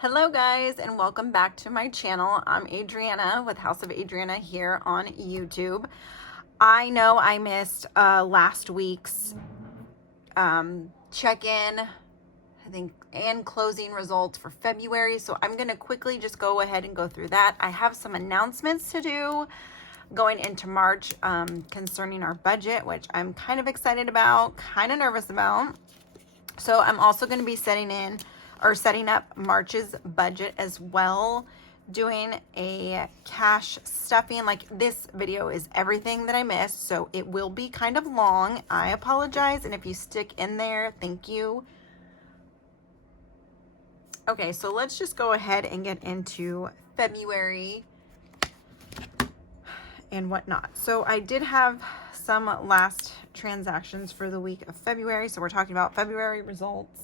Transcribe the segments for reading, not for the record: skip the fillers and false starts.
Hello guys, and welcome back to my channel. I'm Adriana with House of Adriana here on YouTube. I know I missed last week's check-in, I think, and closing results for February, so I'm going to quickly just go ahead and go through that. I have some announcements to do going into March concerning our budget, which I'm kind of excited about, kind of nervous about. So I'm also going to be setting up March's budget as well, doing a cash stuffing. Like, this video is everything that I missed, so it will be kind of long. I apologize, and if you stick in there, thank you. Okay, so let's just go ahead and get into February and whatnot. So I did have some last transactions for the week of February, so we're talking about February results.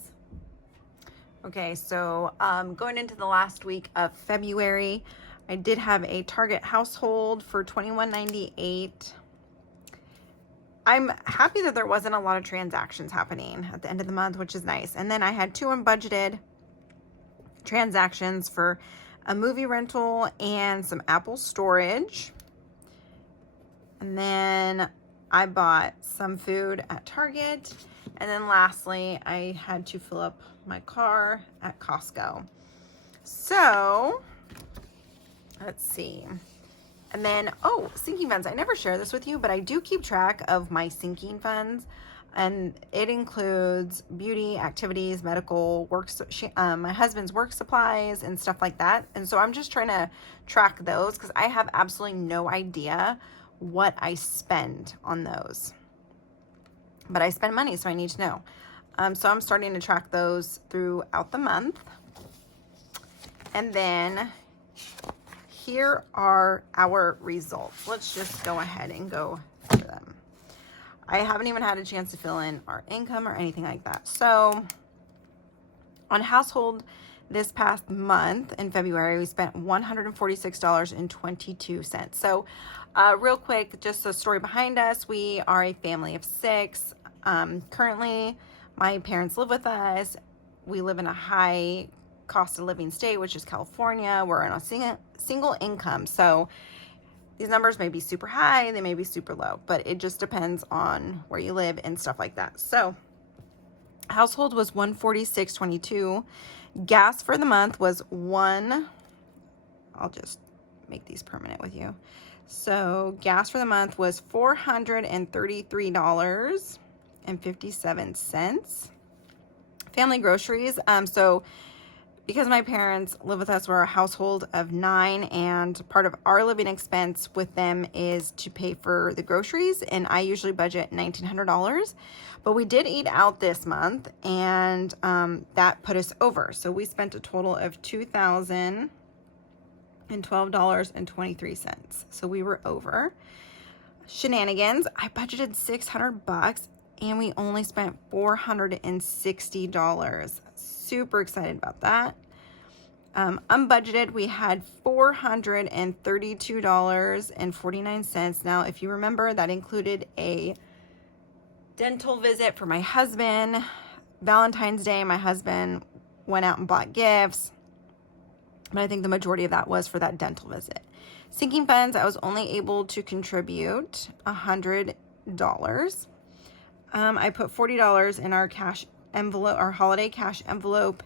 Okay, so going into the last week of February, I did have a Target household for $21.98. I'm happy that there wasn't a lot of transactions happening at the end of the month, which is nice. And then I had two unbudgeted transactions for a movie rental and some Apple storage. And then I bought some food at Target. And then lastly, I had to fill up my car at Costco. So let's see. And then, oh, sinking funds. I never share this with you, but I do keep track of my sinking funds. And it includes beauty, activities, medical, my husband's work supplies and stuff like that. And so I'm just trying to track those because I have absolutely no idea what I spend on those. But I spend money, so I need to know. So I'm starting to track those throughout the month. And then here are our results. Let's just go ahead and go through them. I haven't even had a chance to fill in our income or anything like that. So on household this past month in February, we spent $146.22. So real quick, just a story behind us. We are a family of 6. Currently, my parents live with us. We live in a high cost of living state, which is California. We're on a single income. So these numbers may be super high, they may be super low, but it just depends on where you live and stuff like that. So household was $146.22. Gas for the month was I'll just make these permanent with you. So gas for the month was $433.57. Family groceries. So because my parents live with us, we're a household of 9, and part of our living expense with them is to pay for the groceries, and I usually budget $1,900. But we did eat out this month, and that put us over. So we spent a total of $2,012.23. So we were over. Shenanigans. I budgeted $600, and we only spent $460. Super excited about that. Unbudgeted, we had $432.49. Now, if you remember, that included a dental visit for my husband. Valentine's Day, my husband went out and bought gifts, but I think the majority of that was for that dental visit. Sinking funds, I was only able to contribute $100. I put $40 in our cash envelope, our holiday cash envelope.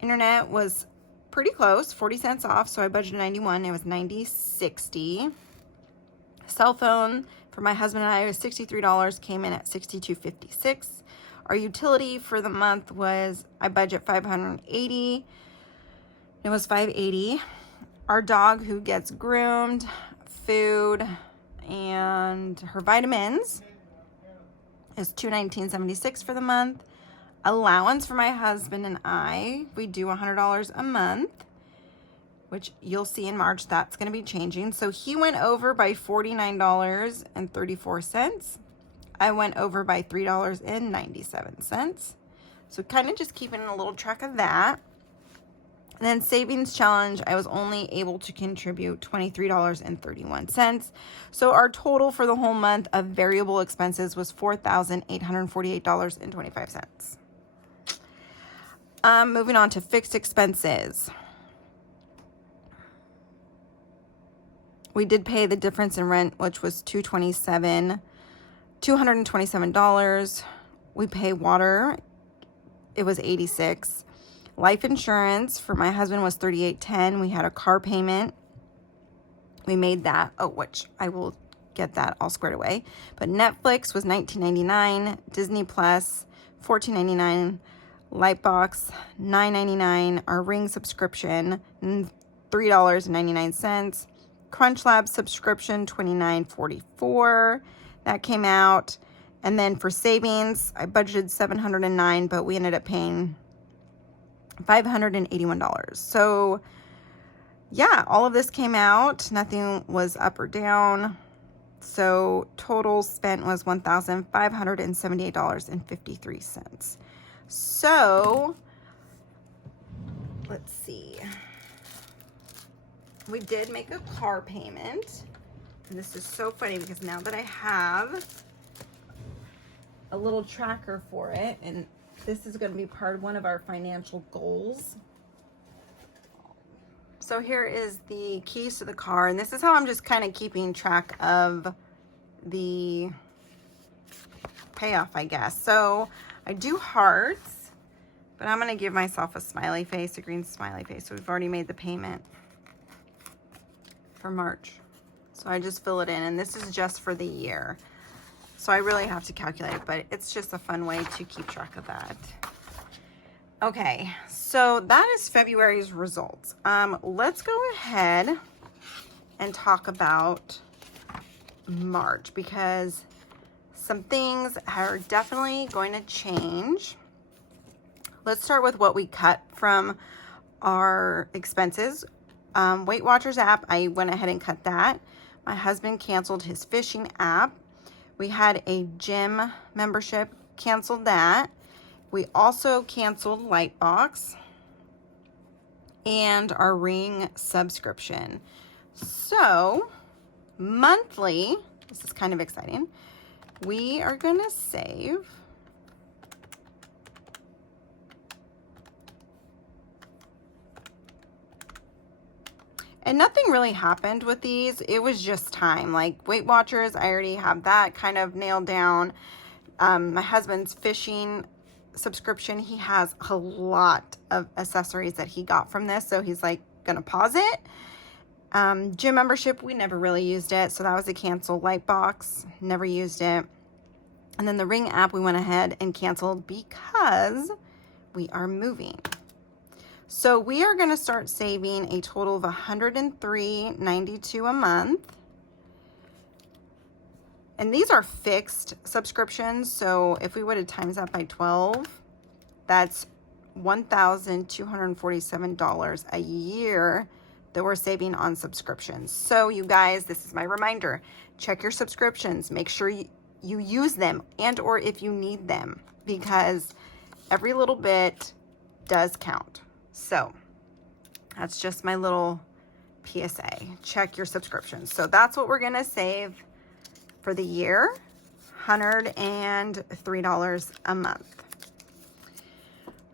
Internet was pretty close, 40 cents off, so I budgeted 91. It was 90.60. Cell phone for my husband and I was $63, came in at $62.56. Our utility for the month was, I budget $580. It was $580. Our dog, who gets groomed, food, and her vitamins, is $219.76 for the month. Allowance for my husband and I, we do $100 a month, which you'll see in March that's going to be changing. So he went over by $49.34. I went over by $3.97. So kind of just keeping a little track of that. And then savings challenge, I was only able to contribute $23.31. So our total for the whole month of variable expenses was $4,848.25. Moving on to fixed expenses. We did pay the difference in rent, which was $227. We pay water. It was $86. Life insurance for my husband was $38.10. We had a car payment. We made that. Oh, which I will get that all squared away. But Netflix was $19.99. Disney Plus $14.99. Lightbox $9.99. Our Ring subscription $3.99. CrunchLab subscription $29.44. That came out. And then for savings, I budgeted $709, but we ended up paying $581. So yeah, all of this came out. Nothing was up or down. So total spent was $1,578.53. So let's see. We did make a car payment. And this is so funny because now that I have a little tracker for it, and this is going to be part of one of our financial goals. So here is the keys to the car, and this is how I'm just kind of keeping track of the payoff, I guess. So I do hearts, but I'm going to give myself a smiley face, a green smiley face. So we've already made the payment for March. So I just fill it in, and this is just for the year. So I really have to calculate it, but it's just a fun way to keep track of that. Okay, so that is February's results. Let's go ahead and talk about March because some things are definitely going to change. Let's start with what we cut from our expenses. Weight Watchers app, I went ahead and cut that. My husband canceled his fishing app. We had a gym membership, canceled that. We also canceled Lightbox and our Ring subscription. So monthly, this is kind of exciting, we are gonna save and nothing really happened with these. It was just time. Like Weight Watchers, I already have that kind of nailed down. My husband's fishing subscription, he has a lot of accessories that he got from this, so he's like gonna pause it. Gym membership, we never really used it, so that was a cancel. Lightbox, never used it. And then the Ring app, we went ahead and canceled because we are moving. So we are going to start saving a total of $103.92 a month. And these are fixed subscriptions. So if we would have times that by 12, that's $1,247 a year that we're saving on subscriptions. So you guys, this is my reminder. Check your subscriptions. Make sure you use them and or if you need them, because every little bit does count. So that's just my little PSA. Check your subscriptions. So that's what we're going to save for the year, $103 a month.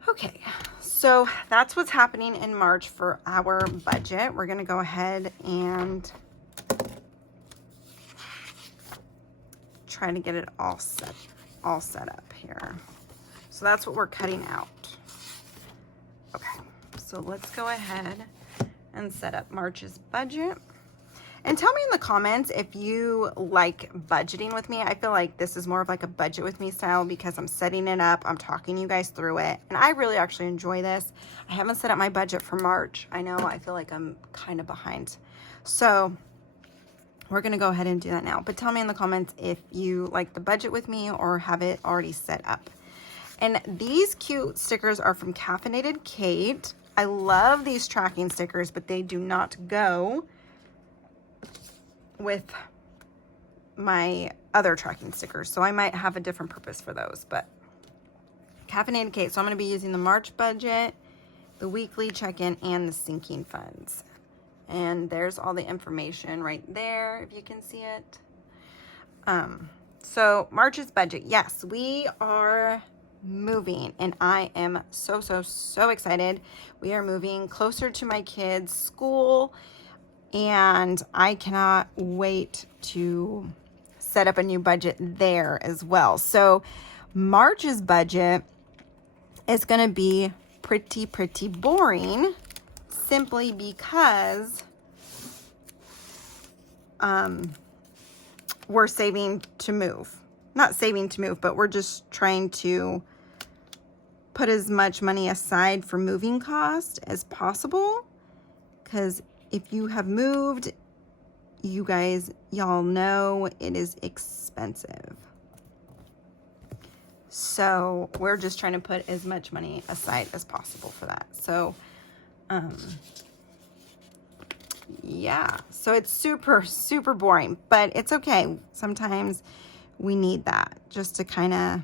Okay, so that's what's happening in March for our budget. We're going to go ahead and try to get it all set up here. So that's what we're cutting out. Okay, so let's go ahead and set up March's budget. And tell me in the comments if you like budgeting with me. I feel like this is more of like a budget with me style because I'm setting it up. I'm talking you guys through it. And I really actually enjoy this. I haven't set up my budget for March. I know, I feel like I'm kind of behind. So we're going to go ahead and do that now. But tell me in the comments if you like the budget with me or have it already set up. And these cute stickers are from Caffeinated Kate. I love these tracking stickers, but they do not go with my other tracking stickers. So I might have a different purpose for those, but Caffeinated Kate. So I'm going to be using the March budget, the weekly check-in, and the sinking funds. And there's all the information right there, if you can see it. So March's budget. Yes, we are moving, and I am so, so, so excited. We are moving closer to my kids' school, and I cannot wait to set up a new budget there as well. So March's budget is going to be pretty boring, simply because we're saving to move. Not saving to move, but we're just trying to put as much money aside for moving costs as possible. Because if you have moved, y'all know it is expensive. So we're just trying to put as much money aside as possible for that. So, yeah, so it's super boring, but it's okay. Sometimes we need that just to kind of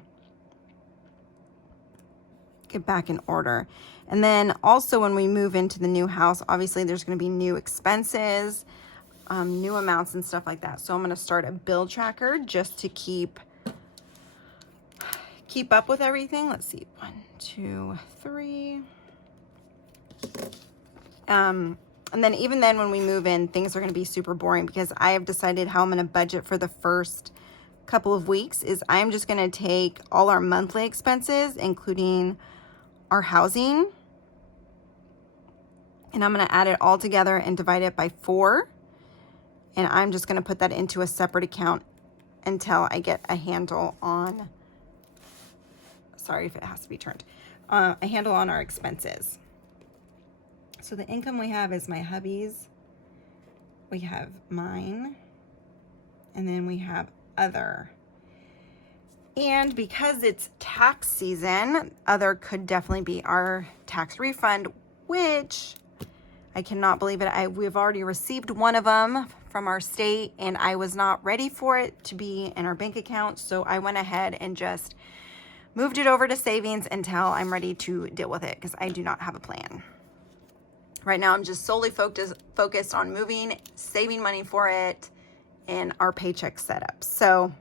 get back in order. And then also when we move into the new house, obviously there's going to be new expenses, new amounts and stuff like that. So I'm going to start a bill tracker just to keep up with everything. Let's see, 1, 2, 3. And then even then when we move in, things are going to be super boring, because I have decided how I'm going to budget for the first couple of weeks is I'm just going to take all our monthly expenses, including our housing, and I'm going to add it all together and divide it by 4. And I'm just going to put that into a separate account until I get a handle on, sorry if it has to be turned, a handle on our expenses. So the income we have is my hubby's, we have mine, and then we have other. And because it's tax season, other could definitely be our tax refund, which I cannot believe it. We've already received one of them from our state, and I was not ready for it to be in our bank account. So I went ahead and just moved it over to savings until I'm ready to deal with it, because I do not have a plan. Right now, I'm just solely focused on moving, saving money for it, and our paycheck setup. So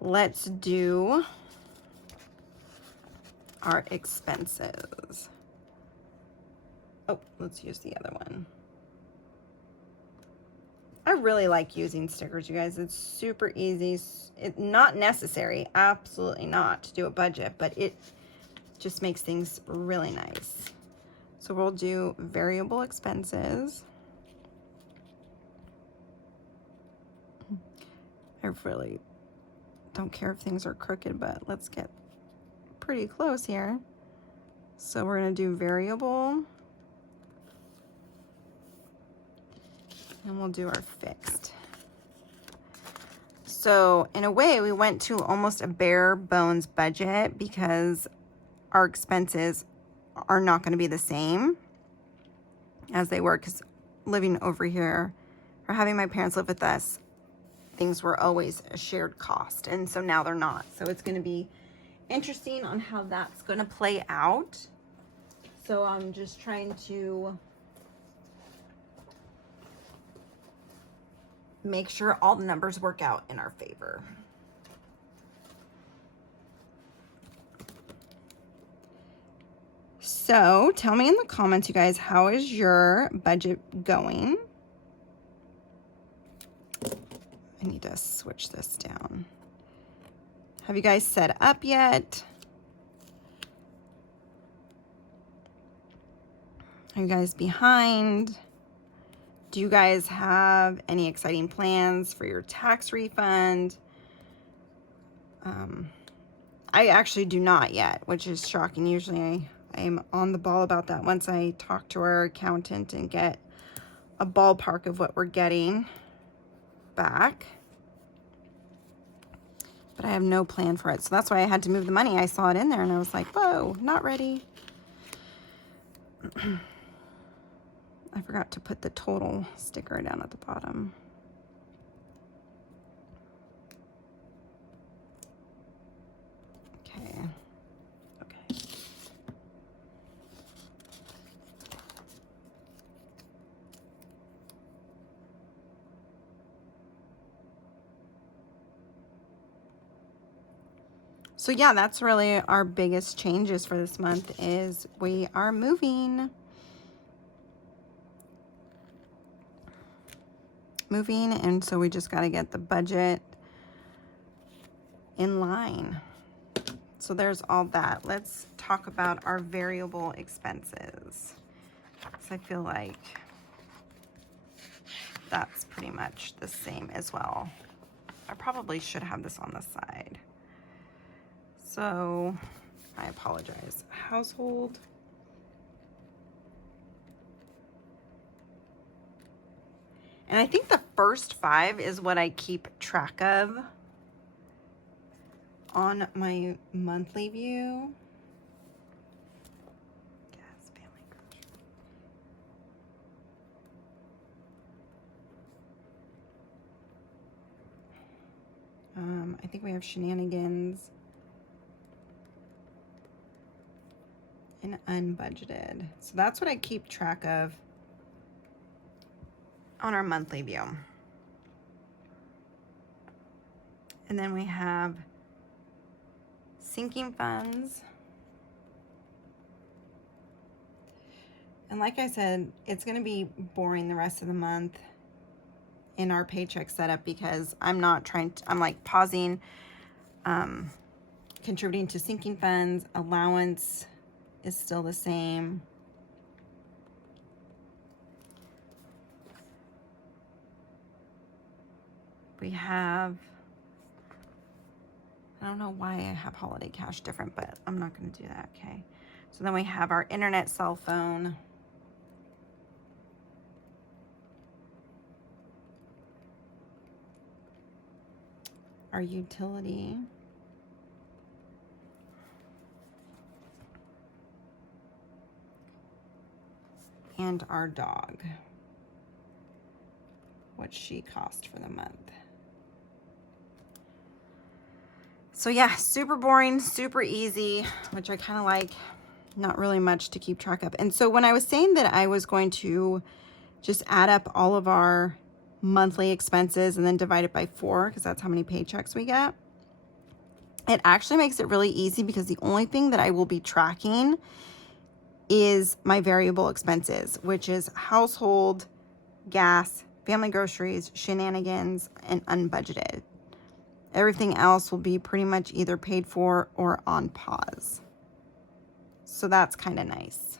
let's do our expenses. Oh, let's use the other one. I really like using stickers, you guys. It's super easy. It's not necessary, absolutely not, to do a budget, but it just makes things really nice. So we'll do variable expenses. I really don't care if things are crooked, but let's get pretty close here. So we're going to do variable, and we'll do our fixed. So in a way, we went to almost a bare bones budget, because our expenses are not going to be the same as they were, because living over here, or having my parents live with us, things were always a shared cost, and so now they're not. So it's going to be interesting on how that's going to play out. So I'm just trying to make sure all the numbers work out in our favor. So tell me in the comments, you guys, how is your budget going? I need to switch this down. Have you guys set up yet? Are you guys behind? Do you guys have any exciting plans for your tax refund? I actually do not yet, which is shocking. Usually I am on the ball about that once I talk to our accountant and get a ballpark of what we're getting back. But I have no plan for it. So that's why I had to move the money. I saw it in there and I was like, whoa, not ready. I forgot to put the total sticker down at the bottom. Okay. So yeah, that's really our biggest changes for this month is we are moving. And so we just got to get the budget in line. So there's all that. Let's talk about our variable expenses. So I feel like that's pretty much the same as well. I probably should have this on the side. So I apologize. Household. And I think the first 5 is what I keep track of on my monthly view. Gas, family, grocery. I think we have shenanigans and unbudgeted. So that's what I keep track of on our monthly view. And then we have sinking funds. And like I said, it's going to be boring the rest of the month in our paycheck setup because I'm not trying to, I'm like pausing, contributing to sinking funds. Allowance is still the same. We have, I don't know why I have holiday cash different, but I'm not going to do that. Okay. So then we have our internet, cell phone. Our utility. And our dog. What she cost for the month. So yeah, super boring, super easy, which I kind of like. Not really much to keep track of. And so when I was saying that I was going to just add up all of our monthly expenses and then divide it by 4, because that's how many paychecks we get, it actually makes it really easy because the only thing that I will be tracking is my variable expenses, which is household, gas, family groceries, shenanigans, and unbudgeted. Everything else will be pretty much either paid for or on pause. So that's kind of nice.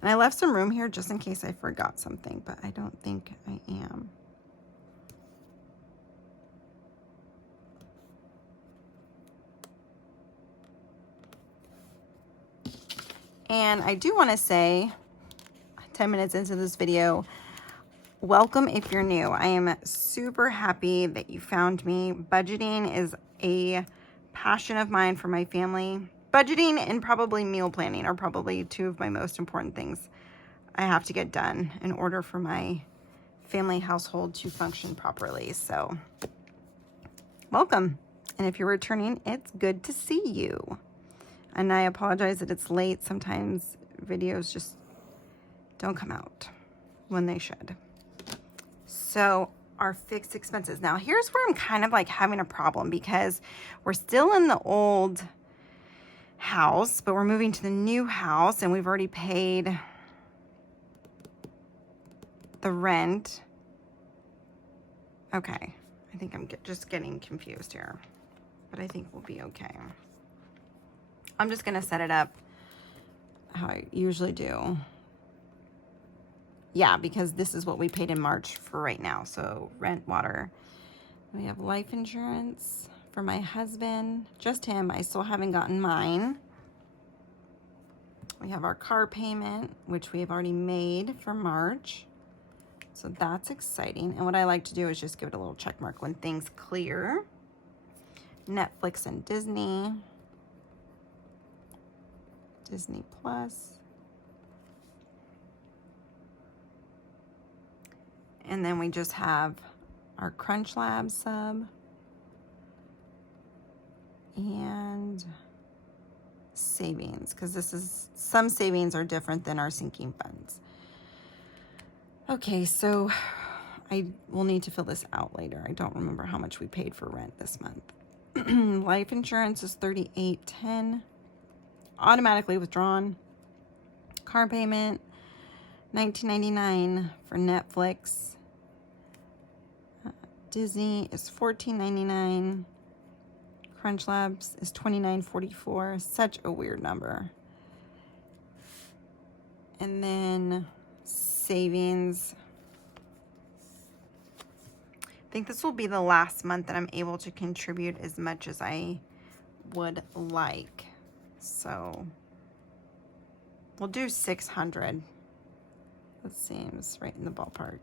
And I left some room here just in case I forgot something, but I don't think I am. And I do want to say, 10 minutes into this video, welcome if you're new. I am super happy that you found me. Budgeting is a passion of mine for my family. Budgeting and probably meal planning are probably 2 of my most important things I have to get done in order for my family household to function properly. So welcome. And if you're returning, it's good to see you. And I apologize that it's late. Sometimes videos just don't come out when they should. So our fixed expenses. Now here's where I'm kind of like having a problem because we're still in the old house, but we're moving to the new house and we've already paid the rent. Okay, I think I'm just getting confused here, but I think we'll be okay. I'm just gonna set it up how I usually do. Yeah, because this is what we paid in March for right now. So rent, water. We have life insurance for my husband, just him. I still haven't gotten mine. We have our car payment, which we have already made for March. So that's exciting. And what I like to do is just give it a little check mark when things clear. Netflix and Disney. Disney Plus. And then we just have our Crunch Lab sub and savings, because this is, some savings are different than our sinking funds. Okay, so I will need to fill this out later. I don't remember how much we paid for rent this month. Life insurance is $38.10, automatically withdrawn. Car payment $19.99 for Netflix. Disney is $14.99. Crunch Labs is $29.44. Such a weird number. And then savings. I think this will be the last month that I'm able to contribute as much as I would like. So we'll do 600. That seems right in the ballpark.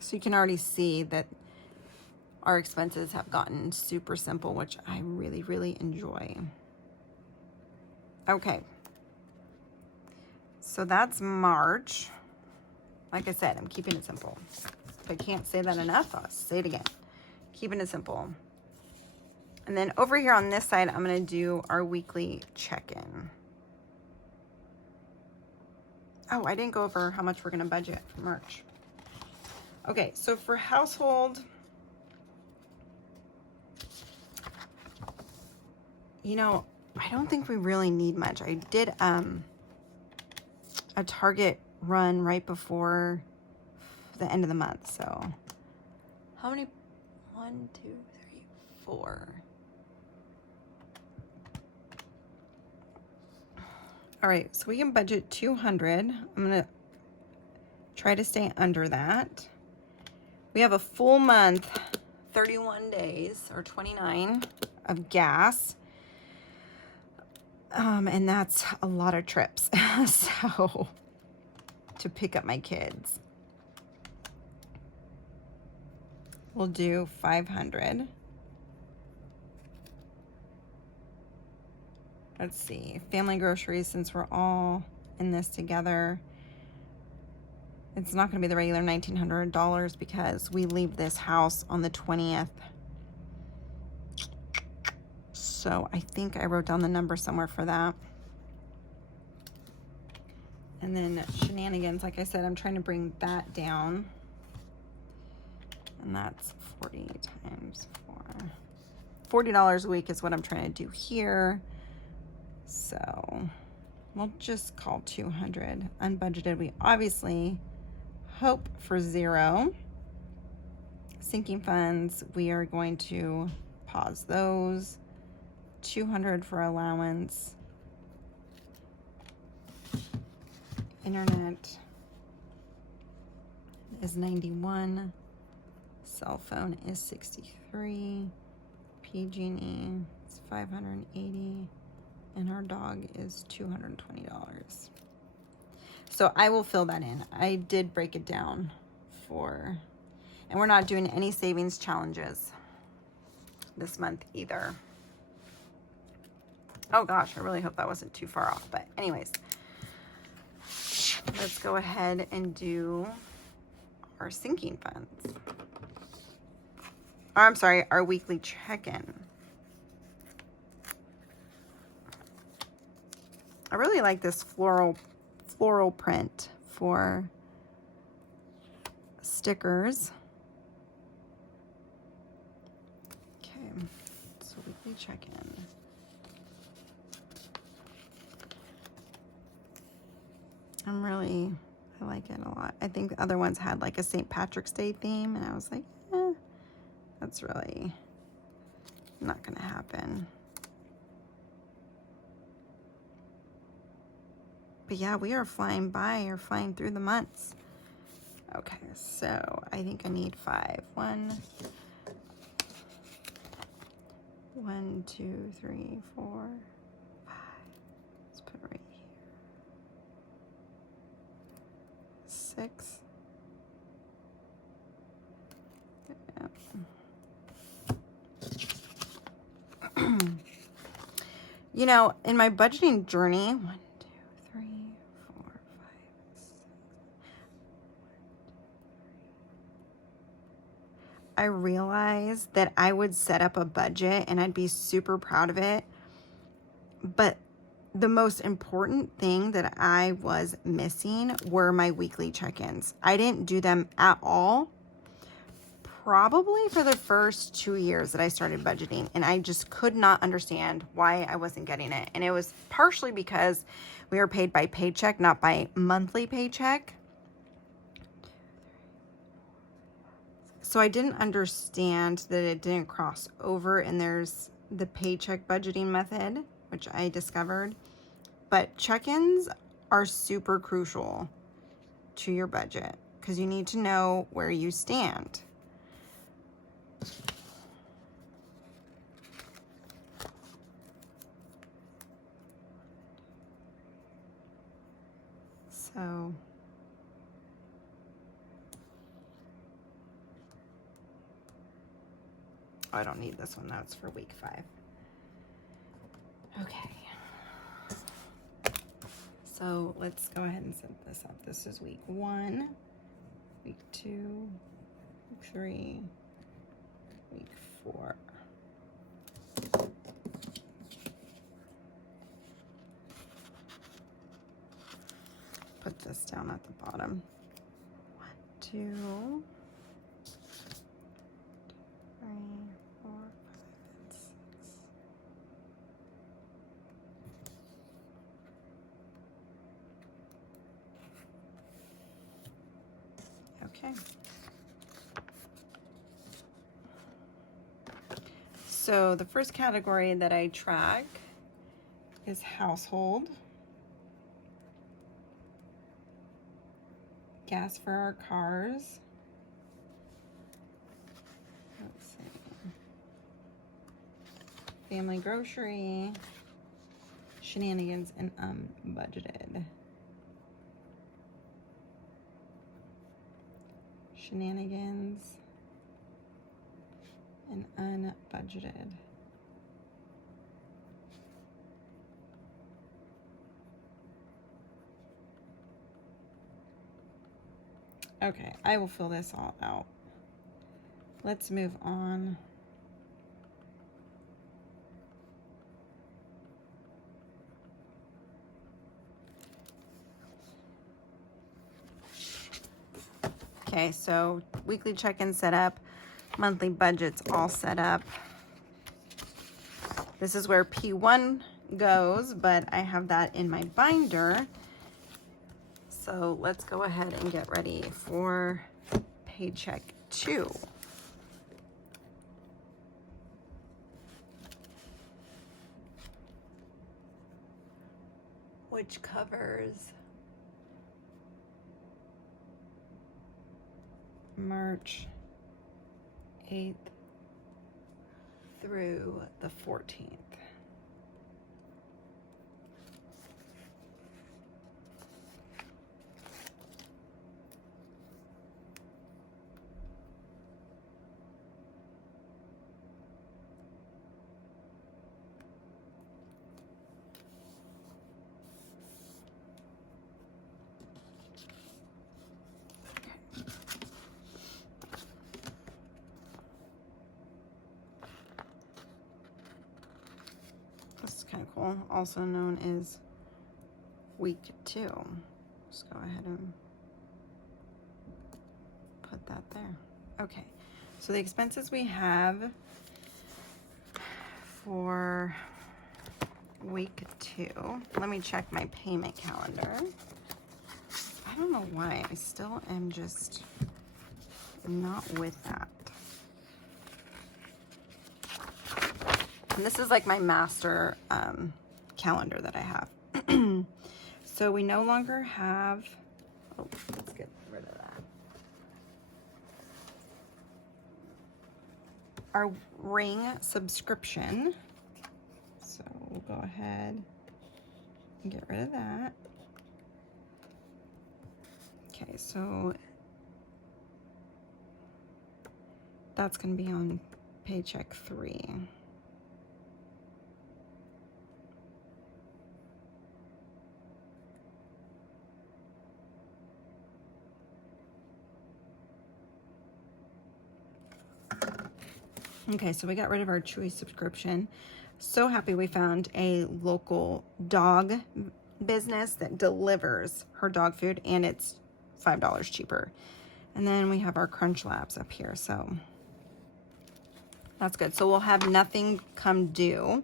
So you can already see that our expenses have gotten super simple, which I really, really enjoy. Okay. So that's March. Like I said, I'm keeping it simple. If I can't say that enough, I'll say it again. Keeping it simple. And then over here on this side, I'm going to do our weekly check-in. Oh, I didn't go over how much we're going to budget for March. Okay, so for household, you know, I don't think we really need much. I did a Target run right before the end of the month. So how many? 1, 2, 3, 4. All right, so we can budget 200. I'm gonna try to stay under that. We have a full month, 31 days or 29 of gas. And that's a lot of trips. So to pick up my kids. We'll do 500. Let's see, family groceries, since we're all in this together. It's not going to be the regular $1,900 because we leave this house on the 20th. So I think I wrote down the number somewhere for that. And then shenanigans, like I said, I'm trying to bring that down. And that's 40 times 4. $40 a week is what I'm trying to do here. So we'll just call 200. Unbudgeted, we obviously hope for 0. Sinking funds, we are going to pause those. 200 for allowance. Internet is 91. Cell phone is 63. PG&E is 580. And our dog is $220. So I will fill that in. I did break it down for, and we're not doing any savings challenges this month either. Oh gosh, I really hope that wasn't too far off. But anyways, let's go ahead and do our sinking funds. Or I'm sorry, our weekly check-in. I really like this floral print for stickers. Okay, so weekly check-in. I like it a lot. I think the other ones had like a St. Patrick's Day theme, and I was like, that's really not gonna happen. But yeah, we are flying by or flying through the months. Okay, so I think I need 5. 1, 2, 3, 4, 5. Let's put it right here. 6. Yeah. You know, in my budgeting journey, 1, 2, 3, 4, 5, 6. I realized that I would set up a budget and I'd be super proud of it, but the most important thing that I was missing were my weekly check-ins. I didn't do them at all, probably for the first 2 years that I started budgeting, and I just could not understand why I wasn't getting it. And it was partially because we were paid by paycheck, not by monthly paycheck. So I didn't understand that it didn't cross over, and there's the paycheck budgeting method, which I discovered. But check-ins are super crucial to your budget because you need to know where you stand. So I don't need this one. That's for week 5. Okay. So let's go ahead and set this up. This is week 1, week 2, week 3, week 4. Put this down at the bottom. 1, 2, 3, 4, 5, 6. Okay. So the first category that I track is household. Gas for our cars. Let's see. Family grocery. Shenanigans and unbudgeted. Shenanigans and unbudgeted. Okay, I will fill this all out. Let's move on. Okay, so weekly check-in set up, monthly budgets all set up. This is where P1 goes, but I have that in my binder. So let's go ahead and get ready for Paycheck 2. Which covers March 8th through the 14th. This is kind of cool. Also known as week 2. Just go ahead and put that there. Okay, so the expenses we have for week 2. Let me check my payment calendar. I don't know why. I still am just not with that. And this is like my master calendar that I have. So we no longer have, oh, let's get rid of that. Our Ring subscription. So we'll go ahead and get rid of that. Okay, so that's going to be on Paycheck 3. Okay, so we got rid of our Chewy subscription. So happy we found a local dog business that delivers her dog food, and it's $5 cheaper. And then we have our Crunch Labs up here, so that's good. So we'll have nothing come due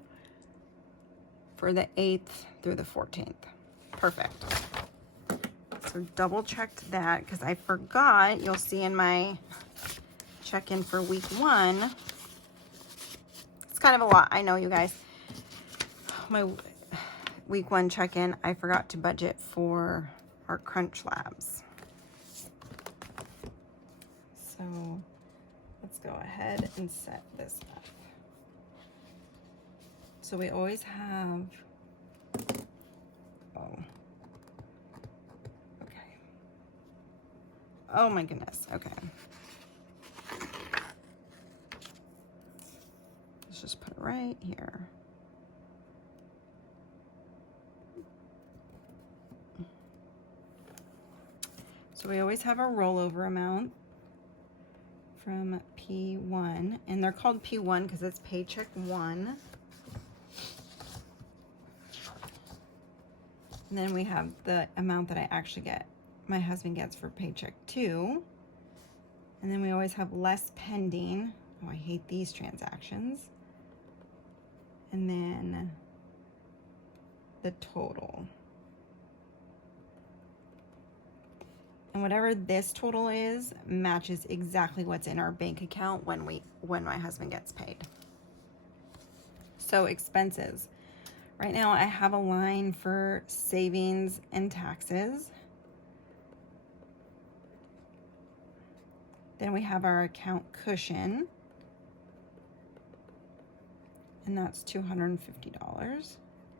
for the 8th through the 14th. Perfect. So double checked that because I forgot. You'll see in my check-in for week 1. It's kind of a lot, I know, you guys. My week 1 check-in, I forgot to budget for our Crunch Labs. So let's go ahead and set this up. So we always have, oh my goodness, okay. Let's just put it right here. So we always have a rollover amount from P1, and they're called P1 because it's Paycheck 1. And then we have the amount that I actually get, my husband gets for Paycheck 2. And then we always have less pending. Oh, I hate these transactions. And then the total. And whatever this total is matches exactly what's in our bank account when my husband gets paid. So expenses. Right now I have a line for savings and taxes. Then we have our account cushion, and that's $250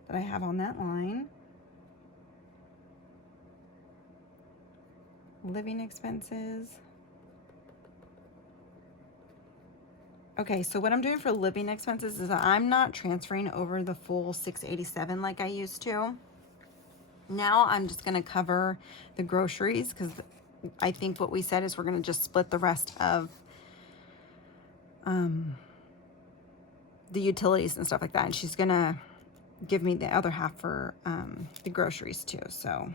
that I have on that line. Living expenses. Okay, so what I'm doing for living expenses is I'm not transferring over the full $687 like I used to. Now I'm just gonna cover the groceries because I think what we said is we're gonna just split the rest of the utilities and stuff like that. And she's gonna give me the other half for the groceries too, so.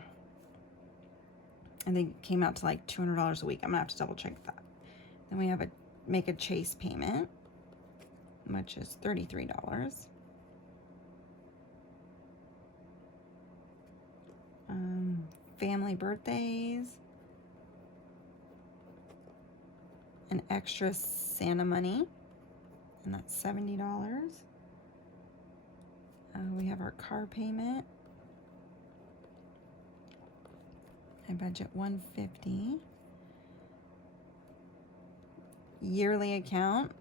I think it came out to like $200 a week. I'm gonna have to double check that. Then we have make a Chase payment, which is $33. Family birthdays, an extra Santa money, and that's $70. We have our car payment. I budget $150. Yearly account.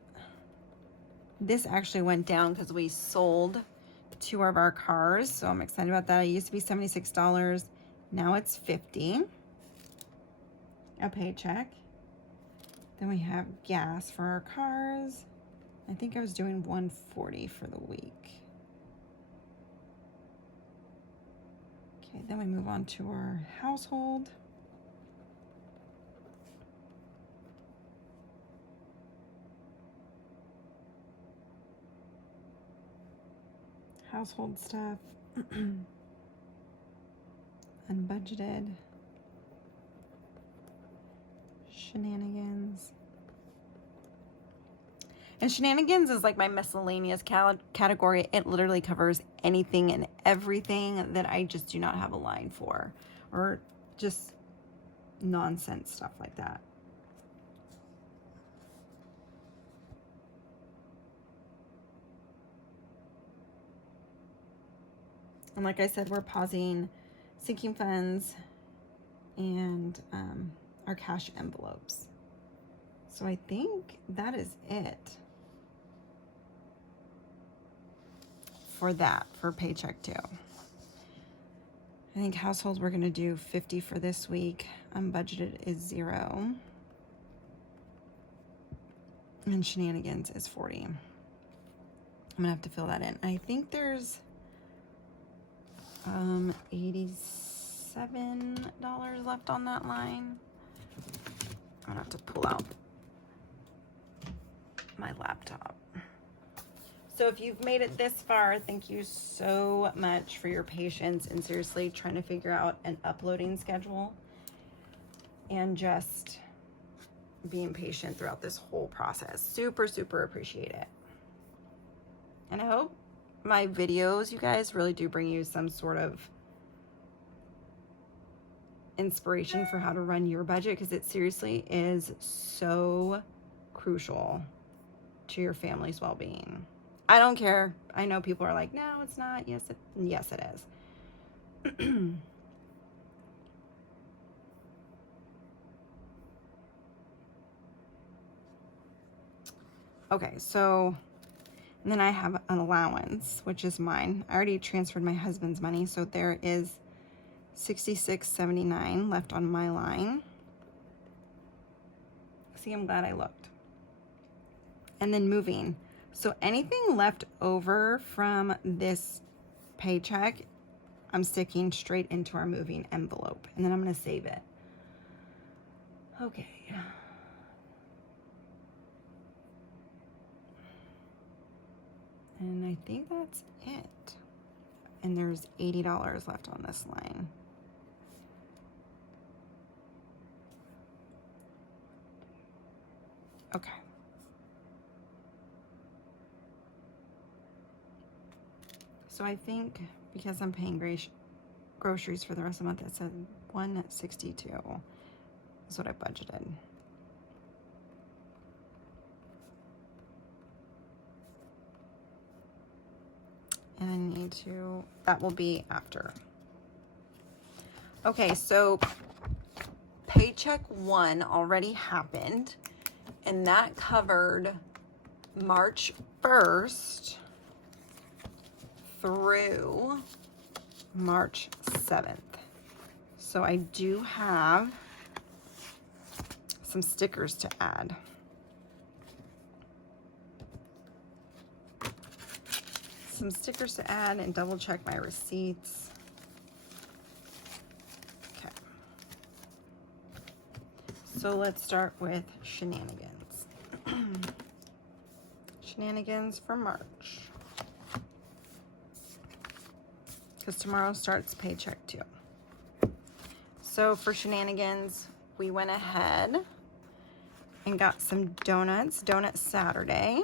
This actually went down because we sold 2 of our cars, so I'm excited about that. It used to be $76. Now it's $50. A paycheck. Then we have gas for our cars. I think I was doing $140 for the week. Okay, then we move on to our household. Household stuff. Unbudgeted. Shenanigans. And shenanigans is like my miscellaneous category. It literally covers anything and everything that I just do not have a line for, or just nonsense stuff like that. And like I said, we're pausing sinking funds and our cash envelopes. So I think that is it for that, for Paycheck 2. I think household, we're gonna do 50 for this week. Unbudgeted is 0. And shenanigans is 40. I'm gonna have to fill that in. I think there's $87 left on that line. I'm gonna have to pull out my laptop. So if you've made it this far, thank you so much for your patience and seriously trying to figure out an uploading schedule and just being patient throughout this whole process. Super, super appreciate it. And I hope my videos, you guys, really do bring you some sort of inspiration for how to run your budget, because it seriously is so crucial to your family's well-being. I don't care. I know people are like, no, it's not. Yes, it is. Okay, so and then I have an allowance, which is mine. I already transferred my husband's money, so there is $66.79 left on my line. See, I'm glad I looked. And then moving. So anything left over from this paycheck, I'm sticking straight into our moving envelope, and then I'm going to save it. Okay. And I think that's it. And there's $80 left on this line. Okay. So I think because I'm paying groceries for the rest of the month, it said $162 is what I budgeted. And I need to, that will be after. Okay, so paycheck 1 already happened, and that covered March 1st through March 7th. So I do have some stickers to add. Some stickers to add and double check my receipts. Okay. So let's start with shenanigans. Shenanigans for March. Because tomorrow starts paycheck 2. So for shenanigans, we went ahead and got some donuts, Donut Saturday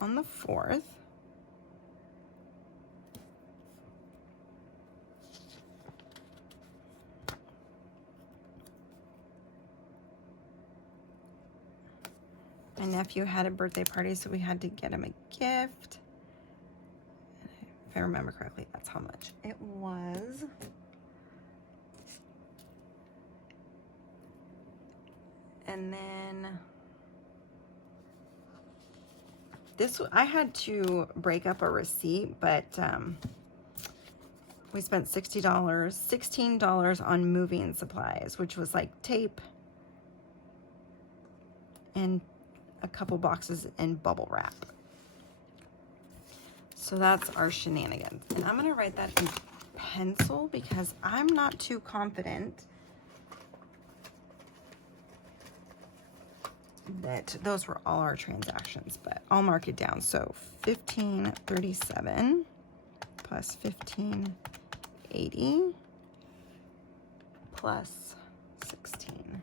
on the 4th. My nephew had a birthday party, so we had to get him a gift. If I remember correctly, that's how much it was. And then this, I had to break up a receipt, but we spent $16 on moving supplies, which was like tape and a couple boxes in bubble wrap. So that's our shenanigans. And I'm gonna write that in pencil because I'm not too confident that those were all our transactions, but I'll mark it down. So $15.37 plus $15.80 plus 16.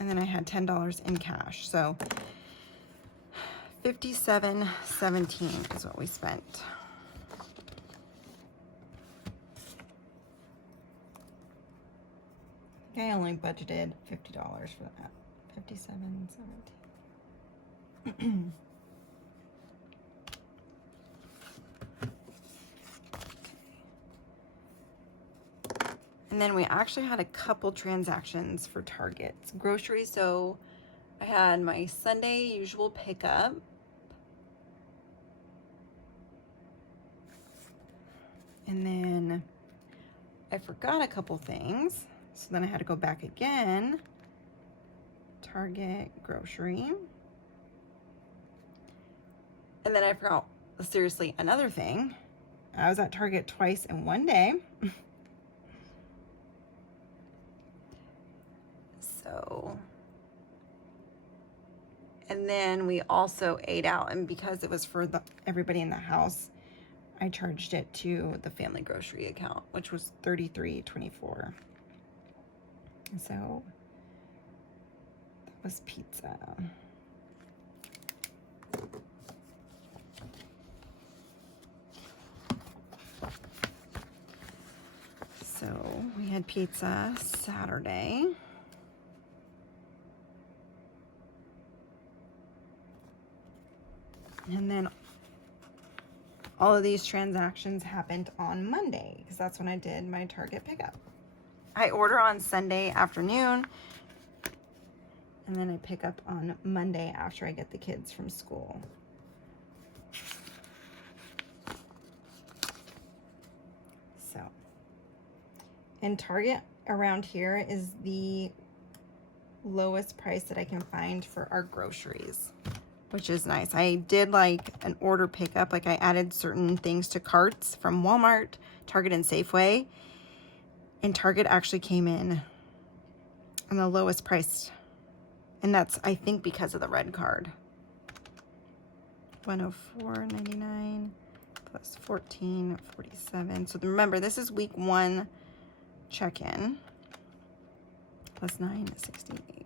And then I had $10 in cash. So $57.17 is what we spent. I think I only budgeted $50 for that. $57.17. And then we actually had a couple transactions for Target's groceries. So I had my Sunday usual pickup. And then I forgot a couple things. So then I had to go back again. Target grocery. And then I forgot, seriously, another thing. I was at Target twice in one day. So, and then we also ate out, and because it was for everybody in the house, I charged it to the family grocery account, which was $33.24. So that was pizza. So we had pizza Saturday. And then all of these transactions happened on Monday because that's when I did my Target pickup. I order on Sunday afternoon and then I pick up on Monday after I get the kids from school. So, and Target around here is the lowest price that I can find for our groceries, which is nice. I did like an order pickup, like I added certain things to carts from Walmart, Target, and Safeway, and Target actually came in on the lowest price, and that's, I think, because of the red card. $104.99 plus $14.47. So remember, this is week 1 check-in plus $9.68.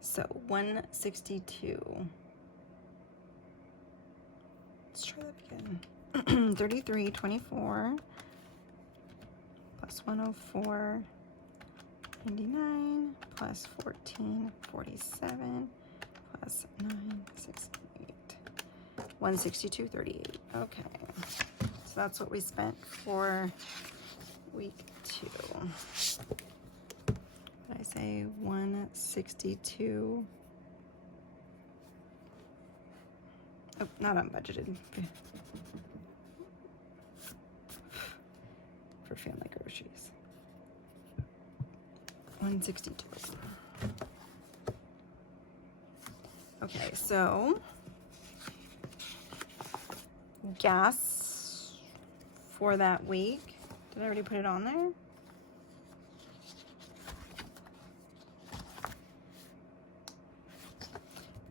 So $162. Let's try that again. $33.24 plus $104.99 plus $14.47 plus $9.68. $162.38. Okay, so that's what we spent for week 2. Did I say 162? Oh, not unbudgeted. For family groceries. 162. Okay, so gas for that week. Did I already put it on there?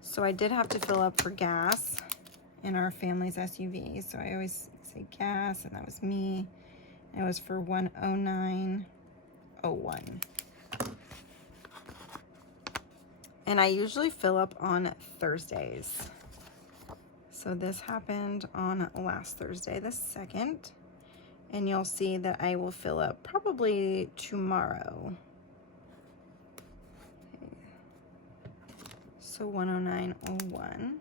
So I did have to fill up for gas in our family's SUV. So I always say gas, and that was me. And it was for $109.01. And I usually fill up on Thursdays. So this happened on last Thursday, the 2nd. And you'll see that I will fill up probably tomorrow. Okay. So 109.01.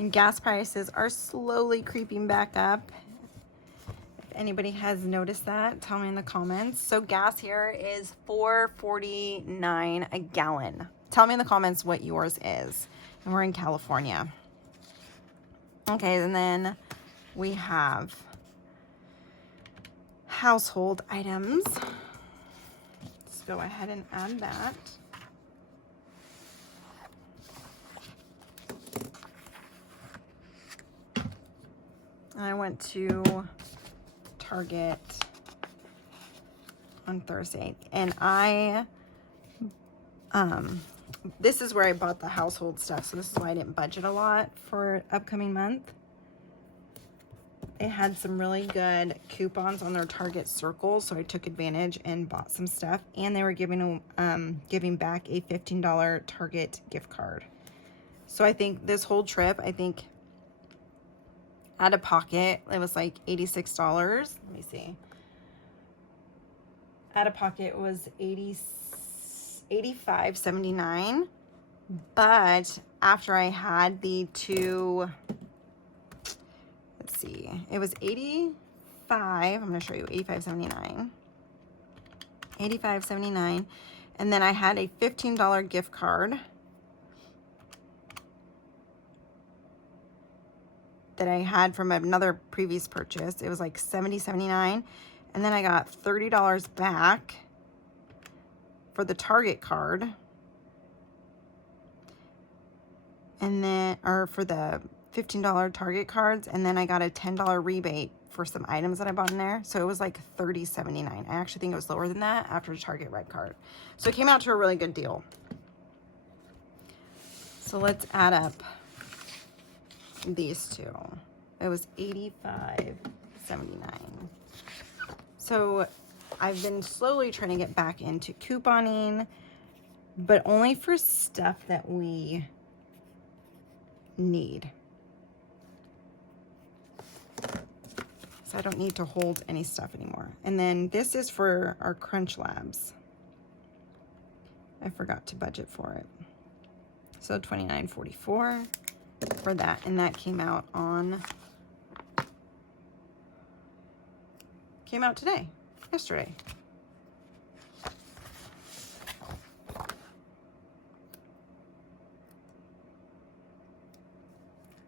And gas prices are slowly creeping back up. If anybody has noticed that, tell me in the comments. So gas here is $4.49 a gallon. Tell me in the comments what yours is. And we're in California. Okay, and then we have household items. Let's go ahead and add that. I went to Target on Thursday, and this is where I bought the household stuff, so this is why I didn't budget a lot for upcoming month. They had some really good coupons on their Target Circle, so I took advantage and bought some stuff, and they were giving back a $15 Target gift card. So I think this whole trip, out of pocket, it was like $86. Let me see. Out of pocket was $85.79. But after I had the two, let's see, it was $85. I'm going to show you $85.79. $85.79. And then I had a $15 gift card. that I had from another previous purchase. It was like $70.79, and then I got $30 back for the Target card, and then, or for the $15 Target cards, and then I got a $10 rebate for some items that I bought in there. So it was like $30.79. I actually think it was lower than that after the Target Red card. So it came out to a really good deal. So let's add up these two. It was $85.79. So I've been slowly trying to get back into couponing, but only for stuff that we need. So I don't need to hold any stuff anymore. And then this is for our Crunch Labs. I forgot to budget for it. So $29.44 for that. And that came out today, yesterday.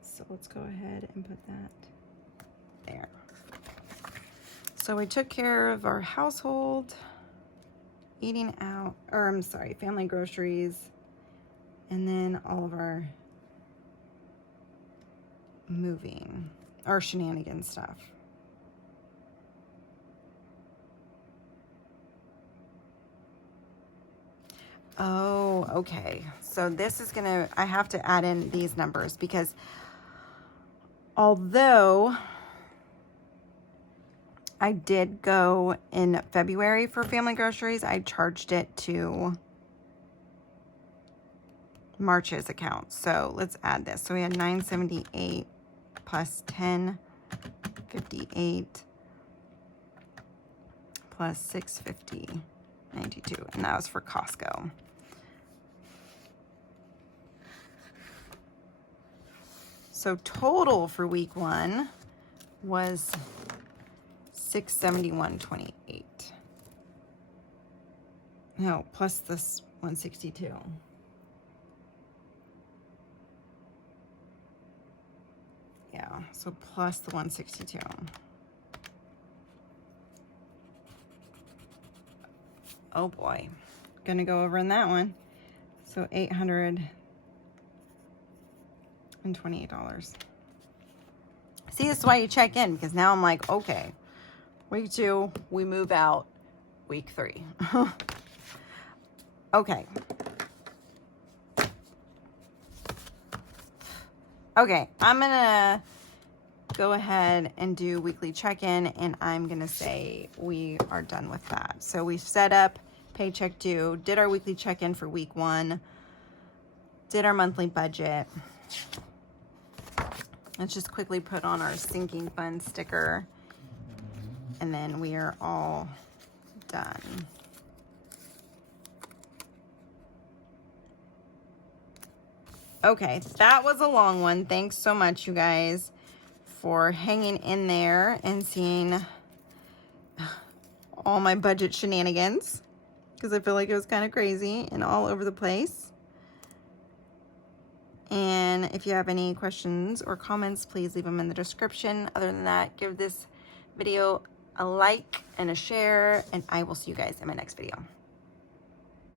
So let's go ahead and put that there. So we took care of our household, eating out, or I'm sorry, family groceries, and then all of our moving, our shenanigan stuff. Oh, okay. So this is gonna, I have to add in these numbers because although I did go in February for family groceries, I charged it to March's account. So let's add this. So we had $9.78 plus $10.58 plus $6.50.92, and that was for Costco. So total for week 1 was $671.28. No, plus this $162. Yeah, so plus the $162. Oh boy, gonna go over in that one. So $828. See, this is why you check in, because now I'm like, okay, week 2, we move out. Week 3. Okay. Okay, I'm gonna go ahead and do weekly check-in, and I'm gonna say we are done with that. So we've set up Paycheck Due, did our weekly check-in for week 1, did our monthly budget. Let's just quickly put on our sinking fund sticker, and then we are all done. Okay, that was a long one. Thanks so much, you guys, for hanging in there and seeing all my budget shenanigans, because I feel like it was kind of crazy and all over the place. And if you have any questions or comments, please leave them in the description. Other than that, give this video a like and a share, and I will see you guys in my next video.